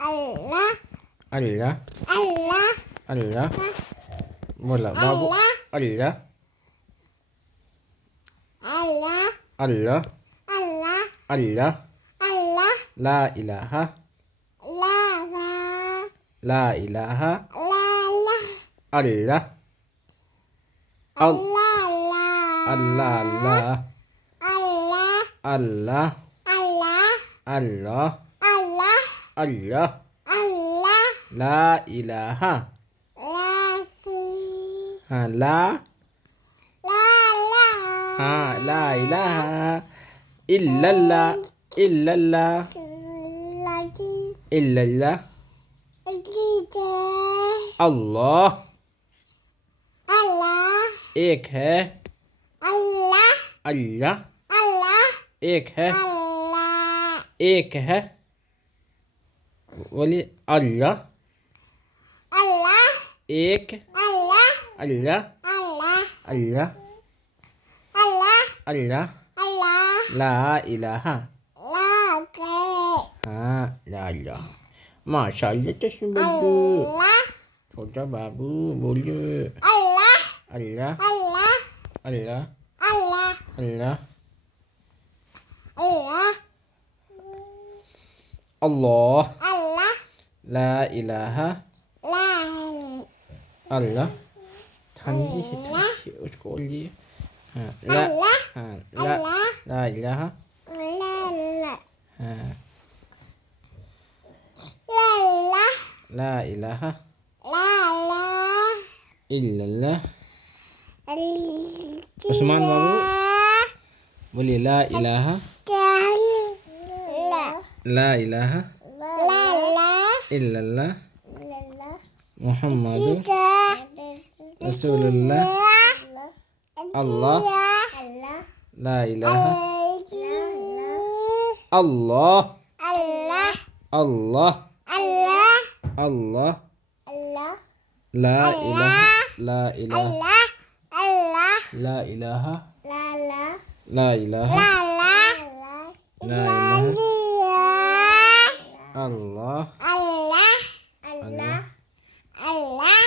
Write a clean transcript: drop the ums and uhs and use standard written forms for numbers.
Allah, Allah, Allah, Allah. बोला बाबू Allah, अल्लाह Allah, अल्लाह Allah, अल्लाह Allah, ला इलाहा La, ला इलाहा La, La, अल्लाह Allah, अल्लाह अल्लाह Allah, अल्लाह Allah, अल्लाह Allah, अल्लाह Allah, ला इलाहा La, हाँ ला La, La, हाँ ला इलाहा इल्लल्लाह इल्लल्लाह Lagi, इल्लल्लाह Lagi, अल्लाह Allah, एक है Allah, अल्लाह Allah, एक है Allah, एक है बोलिए अल्लाह Allah, एक Allah, अल्लाह Allah, अल्लाह Allah, अल्लाह Allah, ला इलाहा Lagi, हाँ ला इलाहा माशाअल्लाह चश्मे बाबू Allah, छोटा बाबू बोलिए Allah, अल्लाह Allah, अल्लाह Allah, अल्लाह Allah, अल्लाह Allah, ला इलाहा La, अल्लाह ठंडी है ठंडी है उसको बोलिए हाँ ला Allah, हाँ ला Allah, ला इलाहा La, La, हाँ La, ला इलाहा La, La, इल्लल्लाह Allah, उस्मान बाबू बोलिए ला इलाहा La, ला इलाहा La, La, इल्लल्लाह La, मुहम्मद Kita, रसूलुल्लाह अल्लाह Allah, ला इलाहा Allah, अल्लाह Allah, अल्लाह Allah, अल्लाह Allah, ला इलाहा ला इलाहा Allah, Allah, ला इलाहा La, La, ला इलाहा La, ला La, इलाहा La, अल्लाह Allah, Allah, अल्लाह